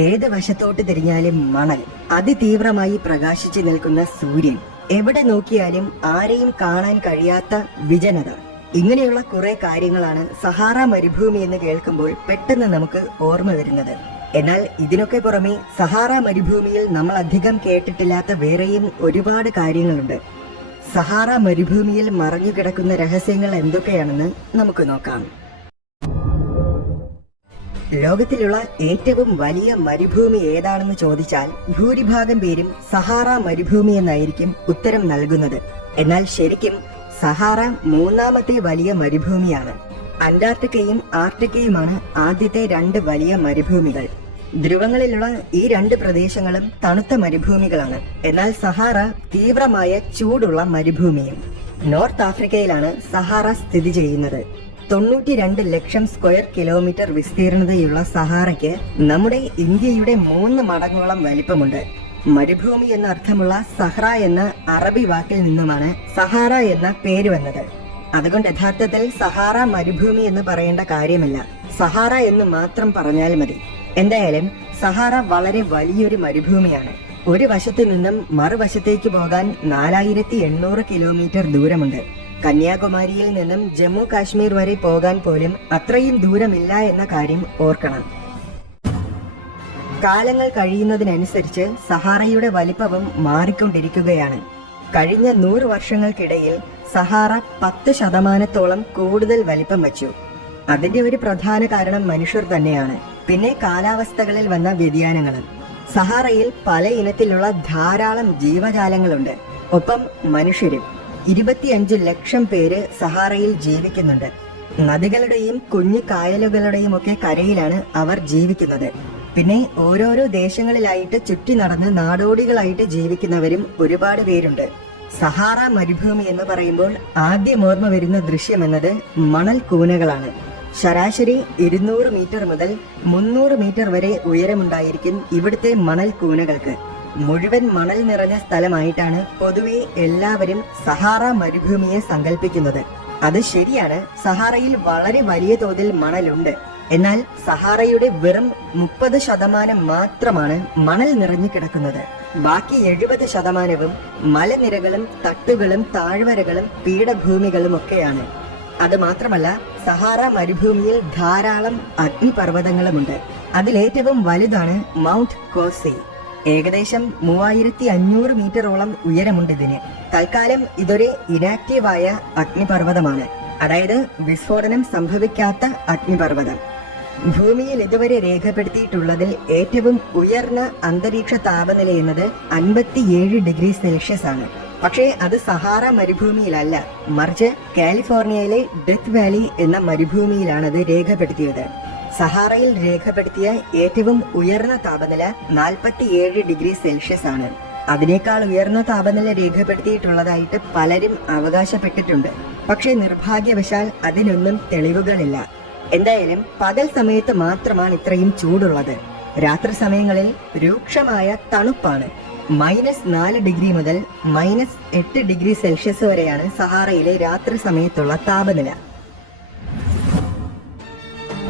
ഏത് വശത്തോട്ട് തിരിഞ്ഞാലും മണൽ, അതിതീവ്രമായി പ്രകാശിച്ചു നിൽക്കുന്ന സൂര്യൻ, എവിടെ നോക്കിയാലും ആരെയും കാണാൻ കഴിയാത്ത വിജനത. ഇങ്ങനെയുള്ള കുറെ കാര്യങ്ങളാണ് സഹാറ മരുഭൂമി എന്ന് കേൾക്കുമ്പോൾ പെട്ടെന്ന് നമുക്ക് ഓർമ്മ വരുന്നത്. എന്നാൽ ഇതിനൊക്കെ പുറമെ സഹാറ മരുഭൂമിയിൽ നമ്മൾ അധികം കേട്ടിട്ടില്ലാത്ത വേറെയും ഒരുപാട് കാര്യങ്ങളുണ്ട്. സഹാറ മരുഭൂമിയിൽ മറഞ്ഞുകിടക്കുന്ന രഹസ്യങ്ങൾ എന്തൊക്കെയാണെന്ന് നമുക്ക് നോക്കാം. ലോകത്തിലുള്ള ഏറ്റവും വലിയ മരുഭൂമി ഏതാണെന്ന് ചോദിച്ചാൽ ഭൂരിഭാഗം പേരും സഹാറ മരുഭൂമി എന്നായിരിക്കും ഉത്തരം നൽകുന്നത്. എന്നാൽ ശരിക്കും സഹാറ മൂന്നാമത്തെ വലിയ മരുഭൂമിയാണ്. അന്റാർട്ടിക്കയും ആർട്ടിക്കയുമാണ് ആദ്യത്തെ രണ്ട് വലിയ മരുഭൂമികൾ. ധ്രുവങ്ങളിലുള്ള ഈ രണ്ട് പ്രദേശങ്ങളും തണുത്ത മരുഭൂമികളാണ്. എന്നാൽ സഹാറ തീവ്രമായ ചൂടുള്ള മരുഭൂമിയും. നോർത്ത് ആഫ്രിക്കയിലാണ് സഹാറ സ്ഥിതി ചെയ്യുന്നത്. 92 ലക്ഷം സ്ക്വയർ കിലോമീറ്റർ വിസ്തീർണതയുള്ള സഹാറയ്ക്ക് നമ്മുടെ ഇന്ത്യയുടെ 3 മടങ്ങോളം വലിപ്പമുണ്ട്. മരുഭൂമി എന്ന അർത്ഥമുള്ള സഹ്റ എന്ന അറബി വാക്കിൽ നിന്നുമാണ് സഹാറ എന്ന പേര് വന്നത്. അതുകൊണ്ട് യഥാർത്ഥത്തിൽ സഹാറ മരുഭൂമി എന്ന് പറയേണ്ട കാര്യമില്ല, സഹാറ എന്ന് മാത്രം പറഞ്ഞാൽ മതി. എന്തായാലും സഹാറ വളരെ വലിയൊരു മരുഭൂമിയാണ്. ഒരു വശത്തു നിന്നും മറുവശത്തേക്ക് പോകാൻ 4800 കിലോമീറ്റർ ദൂരമുണ്ട്. കന്യാകുമാരിയിൽ നിന്നും ജമ്മു കാശ്മീർ വരെ പോകാൻ പോലും അത്രയും ദൂരമില്ല എന്ന കാര്യം ഓർക്കണം. കാലങ്ങൾ കഴിയുന്നതിനനുസരിച്ച് സഹാറയുടെ വലിപ്പവും മാറിക്കൊണ്ടിരിക്കുകയാണ്. കഴിഞ്ഞ 100 വർഷങ്ങൾക്കിടയിൽ സഹാറ 10% കൂടുതൽ വലിപ്പം വച്ചു. അതിന്റെ ഒരു പ്രധാന കാരണം മനുഷ്യർ തന്നെയാണ്. പിന്നെ കാലാവസ്ഥകളിൽ വന്ന വ്യതിയാനങ്ങളും. സഹാറയിൽ പല ഇനത്തിലുള്ള ധാരാളം ജീവജാലങ്ങളുണ്ട്. ഒപ്പം മനുഷ്യരും. 25 ലക്ഷം പേര് സഹാറയിൽ ജീവിക്കുന്നുണ്ട്. നദികളുടെയും കുഞ്ഞു കായലുകളുടെയും ഒക്കെ കരയിലാണ് അവർ ജീവിക്കുന്നത്. പിന്നെ ഓരോരോ ദേശങ്ങളിലായിട്ട് ചുറ്റി നടന്ന് നാടോടികളായിട്ട് ജീവിക്കുന്നവരും ഒരുപാട് പേരുണ്ട്. സഹാറ മരുഭൂമി എന്ന് പറയുമ്പോൾ ആദ്യം ഓർമ്മ വരുന്ന ദൃശ്യം എന്നത് മണൽ കൂനകളാണ്. ശരാശരി 200 മീറ്റർ മുതൽ 300 മീറ്റർ വരെ ഉയരമുണ്ടായിരിക്കും ഇവിടുത്തെ മണൽ കൂനകൾക്ക്. മുഴുവൻ മണൽ നിറഞ്ഞ സ്ഥലമായിട്ടാണ് പൊതുവെ എല്ലാവരും സഹാറ മരുഭൂമിയെ സങ്കല്പിക്കുന്നത്. അത് ശരിയാണ്, സഹാറയിൽ വളരെ വലിയ തോതിൽ മണലുണ്ട്. എന്നാൽ സഹാറയുടെ വെറും 30% മാത്രമാണ് മണൽ നിറഞ്ഞു കിടക്കുന്നത്. ബാക്കി 70%വും മലനിരകളും തട്ടുകളും താഴ്വരകളും പീഠഭൂമികളും ഒക്കെയാണ്. അത് മാത്രമല്ല, സഹാറ മരുഭൂമിയിൽ ധാരാളം അഗ്നിപർവ്വതങ്ങളുമുണ്ട്. അതിലേറ്റവും വലുതാണ് മൗണ്ട് കോസി. ഏകദേശം 3500 മീറ്ററോളം ഉയരമുണ്ട് ഇതിന്. തൽക്കാലം ഇതൊരു ഇനാക്റ്റീവായ അഗ്നിപർവ്വതമാണ്, അതായത് വിസ്ഫോടനം സംഭവിക്കാത്ത അഗ്നിപർവ്വതം. ഭൂമിയിൽ ഇതുവരെ രേഖപ്പെടുത്തിയിട്ടുള്ളതിൽ ഏറ്റവും ഉയർന്ന അന്തരീക്ഷ താപനില എന്നത് 57 ഡിഗ്രി സെൽഷ്യസ് ആണ്. പക്ഷേ അത് സഹാറ മരുഭൂമിയിലല്ല, മറിച്ച് കാലിഫോർണിയയിലെ ഡെത്ത് വാലി എന്ന മരുഭൂമിയിലാണ് അത് രേഖപ്പെടുത്തിയത്. സഹാറയിൽ രേഖപ്പെടുത്തിയ ഏറ്റവും ഉയർന്ന താപനില 47 ഡിഗ്രി സെൽഷ്യസ് ആണ്. അതിനേക്കാൾ ഉയർന്ന താപനില രേഖപ്പെടുത്തിയിട്ടുള്ളതായിട്ട് പലരും അവകാശപ്പെട്ടിട്ടുണ്ട്. പക്ഷേ നിർഭാഗ്യവശാൽ അതിനൊന്നും തെളിവുകളില്ല. എന്തായാലും പകൽ സമയത്ത് മാത്രമാണ് ഇത്രയും ചൂടുള്ളത്. രാത്രി സമയങ്ങളിൽ രൂക്ഷമായ തണുപ്പാണ്. -4 ഡിഗ്രി മുതൽ -8 ഡിഗ്രി സെൽഷ്യസ് വരെയാണ് സഹാറയിലെ രാത്രി സമയത്തുള്ള താപനില.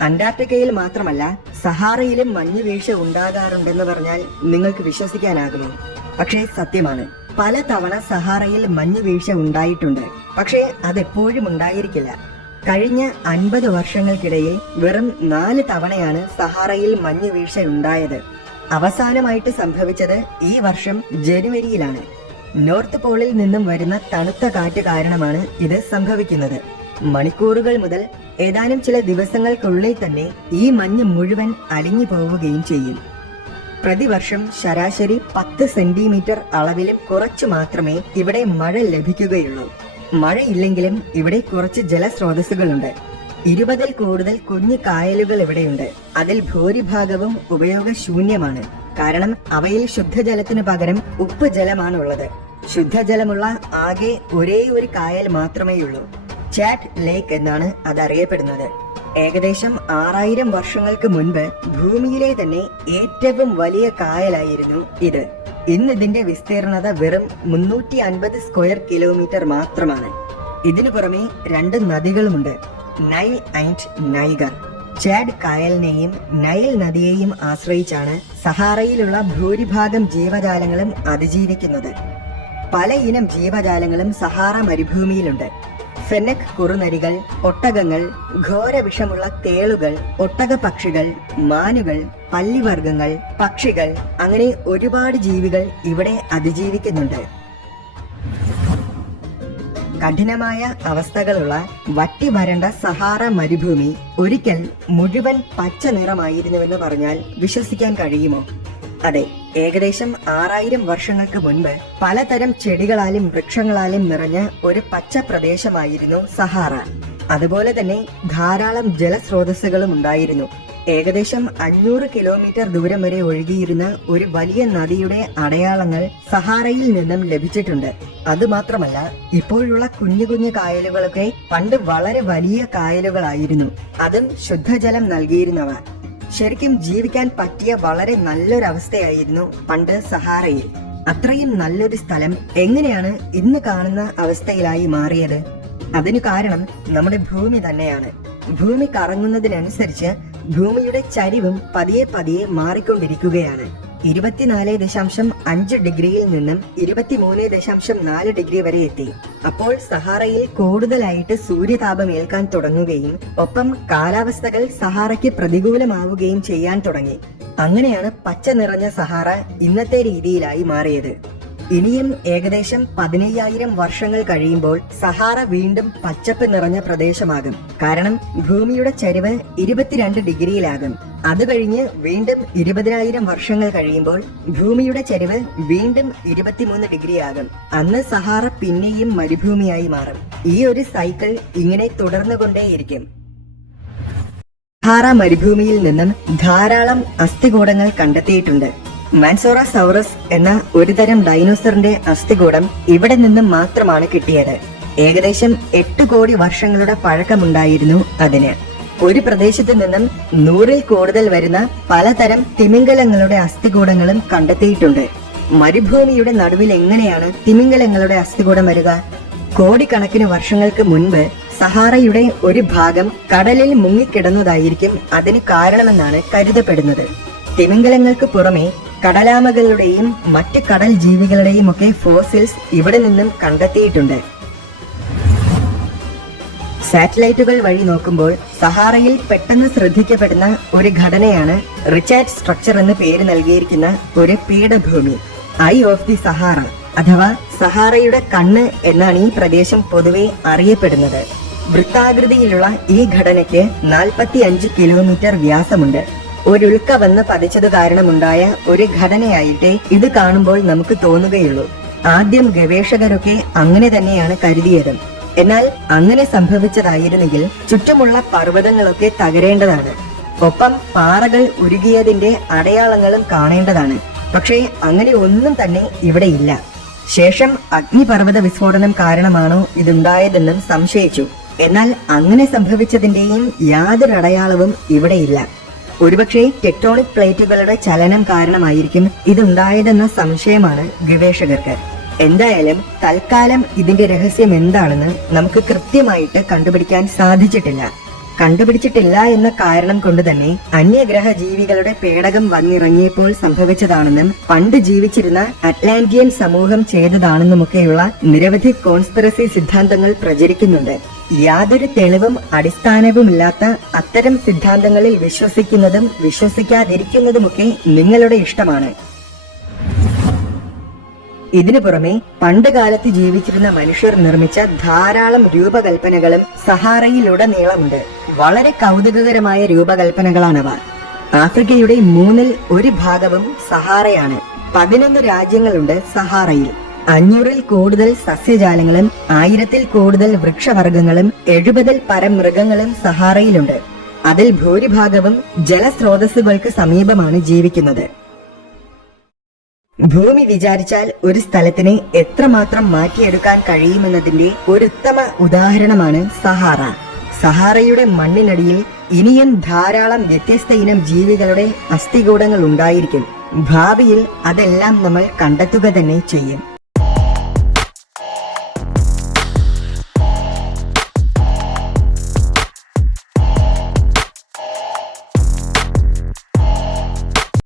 അന്റാർട്ടിക്കയിൽ മാത്രമല്ല, സഹാറയിലും മഞ്ഞുവീഴ്ച ഉണ്ടാകാറുണ്ടെന്ന് പറഞ്ഞാൽ നിങ്ങൾക്ക് വിശ്വസിക്കാനാകുമോ? പക്ഷേ സത്യമാണ്. പല തവണ സഹാറയിൽ മഞ്ഞുവീഴ്ച ഉണ്ടായിട്ടുണ്ട്. പക്ഷേ അതെപ്പോഴും ഉണ്ടായിരിക്കില്ല. കഴിഞ്ഞ 50 വർഷങ്ങൾക്കിടയിൽ വെറും 4 തവണയാണ് സഹാറയിൽ മഞ്ഞുവീഴ്ച ഉണ്ടായത്. അവസാനമായിട്ട് സംഭവിച്ചത് ഈ വർഷം ജനുവരിയിലാണ്. നോർത്ത് പോളിൽ നിന്നും വരുന്ന തണുത്ത കാറ്റ് കാരണമാണ് ഇത് സംഭവിക്കുന്നത്. മണിക്കൂറുകൾ മുതൽ ഏതാനും ചില ദിവസങ്ങൾക്കുള്ളിൽ തന്നെ ഈ മഞ്ഞ് മുഴുവൻ അലിഞ്ഞു പോവുകയും ചെയ്യും. പ്രതിവർഷം ശരാശരി 10 സെന്റിമീറ്റർ അളവിലും കുറച്ചു മാത്രമേ ഇവിടെ മഴ ലഭിക്കുകയുള്ളൂ. മഴയില്ലെങ്കിലും ഇവിടെ കുറച്ച് ജലസ്രോതസ്സുകളുണ്ട്. 20-ൽ കൂടുതൽ കുഞ്ഞു കായലുകൾ ഇവിടെയുണ്ട്. അതിൽ ഭൂരിഭാഗവും ഉപയോഗശൂന്യമാണ്. കാരണം അവയിൽ ശുദ്ധജലത്തിനു പകരം ഉപ്പ് ജലമാണുള്ളത്. ശുദ്ധജലമുള്ള ആകെ ഒരേ ഒരു കായൽ മാത്രമേയുള്ളൂ. ചാറ്റ് ലേക്ക് എന്നാണ് അതറിയപ്പെടുന്നത്. ഏകദേശം 6000 വർഷങ്ങൾക്ക് മുൻപ് ഭൂമിയിലെ തന്നെ ഏറ്റവും വലിയ കായലായിരുന്നു ഇത്. ഇന്ന് ഇതിന്റെ വിസ്തീർണത വെറും 350 സ്ക്വയർ കിലോമീറ്റർ മാത്രമാണ്. ഇതിനു പുറമെ 2 നദികളുമുണ്ട്, നൈൽ ആൻഡ് നൈഗർ. ചാഡ് കായലിനെയും നൈൽ നദിയെയും ആശ്രയിച്ചാണ് സഹാറയിലുള്ള ഭൂരിഭാഗം ജീവജാലങ്ങളും അതിജീവിക്കുന്നത്. പല ഇനം ജീവജാലങ്ങളും സഹാറ മരുഭൂമിയിലുണ്ട്. ഫെന്നക് കുറുനരികൾ, ഒട്ടകങ്ങൾ, ഘോരവിഷമുള്ള തേളുകൾ, ഒട്ടകപക്ഷികൾ, മാനുകൾ, പല്ലിവർഗങ്ങൾ, പക്ഷികൾ, അങ്ങനെ ഒരുപാട് ജീവികൾ ഇവിടെ അതിജീവിക്കുന്നുണ്ട്. കഠിനമായ അവസ്ഥകളുള്ള വറ്റി വരണ്ട സഹാറ മരുഭൂമി ഒരിക്കൽ മുഴുവൻ പച്ച നിറമായിരുന്നുവെന്ന് പറഞ്ഞാൽ വിശ്വസിക്കാൻ കഴിയുമോ? അതെ, ഏകദേശം 6000 വർഷങ്ങൾക്ക് മുൻപ് പലതരം ചെടികളാലും വൃക്ഷങ്ങളാലും നിറഞ്ഞ ഒരു പച്ച പ്രദേശമായിരുന്നു സഹാറ. അതുപോലെ തന്നെ ധാരാളം ജലസ്രോതസ്സുകളും ഉണ്ടായിരുന്നു. ഏകദേശം 500 കിലോമീറ്റർ ദൂരം വരെ ഒഴുകിയിരുന്ന ഒരു വലിയ നദിയുടെ അടയാളങ്ങൾ സഹാറയിൽ നിന്നും ലഭിച്ചിട്ടുണ്ട്. അതുമാത്രമല്ല, ഇപ്പോഴുള്ള കുഞ്ഞു കുഞ്ഞു കായലുകളൊക്കെ പണ്ട് വളരെ വലിയ കായലുകളായിരുന്നു. അതും ശുദ്ധജലം നൽകിയിരുന്നവ. ശരിക്കും ജീവിക്കാൻ പറ്റിയ വളരെ നല്ലൊരവസ്ഥയായിരുന്നു പണ്ട് സഹാറയിൽ. അത്രയും നല്ലൊരു സ്ഥലം എങ്ങനെയാണ് ഇന്ന് കാണുന്ന അവസ്ഥയിലായി മാറിയത്? അതിനു കാരണം നമ്മുടെ ഭൂമി തന്നെയാണ്. ഭൂമി കറങ്ങുന്നതിനനുസരിച്ച് ഭൂമിയുടെ ചരിവും പതിയെ പതിയെ മാറിക്കൊണ്ടിരിക്കുകയാണ്. 24.5 ഡിഗ്രിയിൽ നിന്നും 23.4 ഡിഗ്രി വരെ എത്തി. അപ്പോൾ സഹാറയിൽ കൂടുതലായിട്ട് സൂര്യതാപം ഏൽക്കാൻ തുടങ്ങുകയും ഒപ്പം കാലാവസ്ഥകൾ സഹാറയ്ക്ക് പ്രതികൂലമാവുകയും ചെയ്യാൻ തുടങ്ങി. അങ്ങനെയാണ് പച്ച നിറഞ്ഞ സഹാറ ഇന്നത്തെ രീതിയിലായി മാറിയത്. ഇനിയും ഏകദേശം 15000 വർഷങ്ങൾ കഴിയുമ്പോൾ സഹാറ വീണ്ടും പച്ചപ്പ് നിറഞ്ഞ പ്രദേശമാകും. കാരണം ഭൂമിയുടെ ചരിവ് 22 ഡിഗ്രിയിലാകും. അത് കഴിഞ്ഞ് വീണ്ടും 20000 വർഷങ്ങൾ കഴിയുമ്പോൾ ഭൂമിയുടെ ചരിവ് വീണ്ടും 23 ഡിഗ്രി ആകും. അന്ന് സഹാറ പിന്നെയും മരുഭൂമിയായി മാറും. ഈ ഒരു സൈക്കിൾ ഇങ്ങനെ തുടർന്നുകൊണ്ടേയിരിക്കും. സഹാറ മരുഭൂമിയിൽ നിന്നും ധാരാളം അസ്ഥികൂടങ്ങൾ കണ്ടെത്തിയിട്ടുണ്ട്. മാൻസോറാസൗറസ് എന്ന ഒരു തരം ഡൈനോസറിന്റെ അസ്ഥികൂടം ഇവിടെ നിന്നും മാത്രമാണ് കിട്ടിയത്. ഏകദേശം 8 കോടി വർഷങ്ങളുടെ പഴക്കമുണ്ടായിരുന്നു അതിന്. ഒരു പ്രദേശത്ത് നിന്നും 100ൽ കൂടുതൽ വരുന്ന പലതരം തിമിംഗലങ്ങളുടെ അസ്ഥികൂടങ്ങളും കണ്ടെത്തിയിട്ടുണ്ട്. മരുഭൂമിയുടെ നടുവിൽ എങ്ങനെയാണ് തിമിംഗലങ്ങളുടെ അസ്ഥികൂടം വരിക? കോടിക്കണക്കിന് വർഷങ്ങൾക്ക് മുൻപ് സഹാറയുടെ ഒരു ഭാഗം കടലിൽ മുങ്ങിക്കിടന്നതായിരിക്കും അതിന് കാരണമെന്നാണ് കരുതപ്പെടുന്നത്. തിമിംഗലങ്ങൾക്ക് പുറമെ കടലാമകളുടെയും മറ്റ് കടൽ ജീവികളുടെയും ഒക്കെ ഫോസിൽസ് ഇവിടെ നിന്നും കണ്ടെത്തിയിട്ടുണ്ട്. സാറ്റലൈറ്റുകൾ വഴി നോക്കുമ്പോൾ സഹാറയിൽ പെട്ടെന്ന് ശ്രദ്ധിക്കപ്പെടുന്ന ഒരു ഘടനയാണ് റിച്ചാർഡ് സ്ട്രക്ചർ എന്ന് പേര് നൽകിയിരിക്കുന്ന ഒരു പീഠഭൂമി. ഐ ഓഫ് ദി സഹാറ അഥവാ സഹാറയുടെ കണ്ണ് എന്നാണ് ഈ പ്രദേശം പൊതുവെ അറിയപ്പെടുന്നത്. വൃത്താകൃതിയിലുള്ള ഈ ഘടനയ്ക്ക് 45 കിലോമീറ്റർ വ്യാസമുണ്ട്. ഒരു ഉൽക്ക വന്ന് പതിച്ചത് കാരണമുണ്ടായ ഒരു ഘടനയായിട്ടേ ഇത് കാണുമ്പോൾ നമുക്ക് തോന്നുകയുള്ളൂ. ആദ്യം ഗവേഷകരൊക്കെ അങ്ങനെ തന്നെയാണ് കരുതിയത്. എന്നാൽ അങ്ങനെ സംഭവിച്ചതായിരുന്നെങ്കിൽ ചുറ്റുമുള്ള പർവ്വതങ്ങളൊക്കെ തകരേണ്ടതാണ്. ഒപ്പം പാറകൾ ഉരുകിയതിന്റെ അടയാളങ്ങളും കാണേണ്ടതാണ്. പക്ഷേ അങ്ങനെ ഒന്നും തന്നെ ഇവിടെ ഇല്ല. ശേഷം അഗ്നിപർവ്വത വിസ്ഫോടനം കാരണമാണോ ഇതുണ്ടായതെന്നും സംശയിച്ചു. എന്നാൽ അങ്ങനെ സംഭവിച്ചതിന്റെയും യാതൊരു അടയാളവും ഇവിടെയില്ല. ഒരുപക്ഷെ ടെക്ടോണിക് പ്ലേറ്റുകളുടെ ചലനം കാരണമായിരിക്കും ഇതുണ്ടായതെന്ന സംശയമാണ് ഗവേഷകർക്ക്. എന്തായാലും തൽക്കാലം ഇതിന്റെ രഹസ്യം എന്താണെന്ന് നമുക്ക് കൃത്യമായിട്ട് കണ്ടുപിടിക്കാൻ സാധിച്ചിട്ടില്ല എന്ന കാരണം കൊണ്ട് തന്നെ അന്യഗ്രഹ ജീവികളുടെ പേടകം വന്നിറങ്ങിയപ്പോൾ സംഭവിച്ചതാണെന്നും പണ്ട് ജീവിച്ചിരുന്ന അറ്റ്ലാന്റിയൻ സമൂഹം ചെയ്തതാണെന്നുമൊക്കെയുള്ള നിരവധി കോൺസ്പിറസി സിദ്ധാന്തങ്ങൾ പ്രചരിക്കുന്നുണ്ട്. യാതൊരു തെളിവും അടിസ്ഥാനവുമില്ലാത്ത അത്തരം സിദ്ധാന്തങ്ങളിൽ വിശ്വസിക്കുന്നതും വിശ്വസിക്കാതിരിക്കുന്നതുമൊക്കെ നിങ്ങളുടെ ഇഷ്ടമാണ്. ഇതിനു പുറമെ പണ്ട് കാലത്ത് ജീവിച്ചിരുന്ന മനുഷ്യർ നിർമ്മിച്ച ധാരാളം രൂപകൽപ്പനകളും സഹാറയിലുടനീളമുണ്ട്. വളരെ കൗതുകകരമായ രൂപകൽപ്പനകളാണവ. ആഫ്രിക്കയുടെ 1/3 ഭാഗവും സഹാറയാണ്. 11 രാജ്യങ്ങളുണ്ട് സഹാറയിൽ. 500ൽ കൂടുതൽ സസ്യജാലങ്ങളും 1000ൽ കൂടുതൽ വൃക്ഷവർഗങ്ങളും 70ൽ പരം മൃഗങ്ങളും സഹാറയിലുണ്ട്. അതിൽ ഭൂരിഭാഗവും ജലസ്രോതസ്സുകൾക്ക് സമീപമാണ് ജീവിക്കുന്നത്. ഭൂമി വിചാരിച്ചാൽ ഒരു സ്ഥലത്തിനെ എത്രമാത്രം മാറ്റിയെടുക്കാൻ കഴിയുമെന്നതിന്റെ ഒരു ഉത്തമ ഉദാഹരണമാണ് സഹാറ. സഹാറയുടെ മണ്ണിനടിയിൽ ഇനിയും ധാരാളം വ്യത്യസ്ത ഇനം ജീവികളുടെ അസ്ഥികൂടങ്ങൾ ഉണ്ടായിരിക്കും. ഭാവിയിൽ അതെല്ലാം നമ്മൾ കണ്ടെത്തുക തന്നെ ചെയ്യും.